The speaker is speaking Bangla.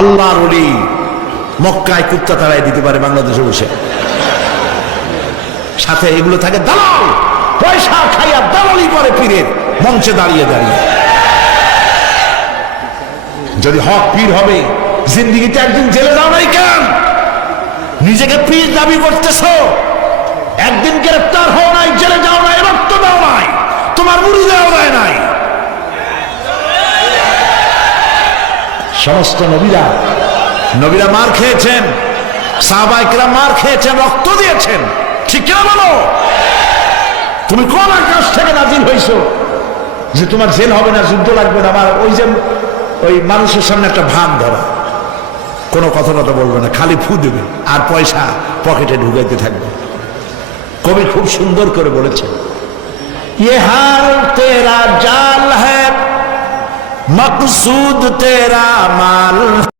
আল্লাহর ওলি মক্কায় কুত্তা তাড়াই দিতে পারে বাংলাদেশে বসে, সাথে এগুলো থাকে দালাল, পয়সা খাইয়া দালালি করে পীরের মঞ্চে দাঁড়িয়ে দাঁড়িয়ে। যদি হক পীর হবে, জিন্দিগিতে একদিন জেলে যাও নাই কেন? নিজেকে পীর দাবি করতেছ, একদিন গ্রেফতার হও নাই, জেলে যাও নাই, রক্ত দাও নাই, তোমার মুড়ি দেওয়া দেয় নাই। সমস্ত নবীরা মার খেয়েছেন, সাহাবায়ে কেরাম মার খেয়েছেন, রক্ত দিয়েছেন, ঠিক কিনা বলো? তুমি কোন আকাশ থেকে নাজিল হইছো যে তোমার জেল হবে না, যুদ্ধ লাগবে না? আমার ওই মানুষের সামনে একটা ভান ধরা, কোনো কথা বলবে না, খালি ফু দেবে আর পয়সা পকেটে ঢুকাইতে থাকবে। কবি খুব সুন্দর করে বলেছেন, ये हाल तेरा जाल है, मकसूद तेरा माल।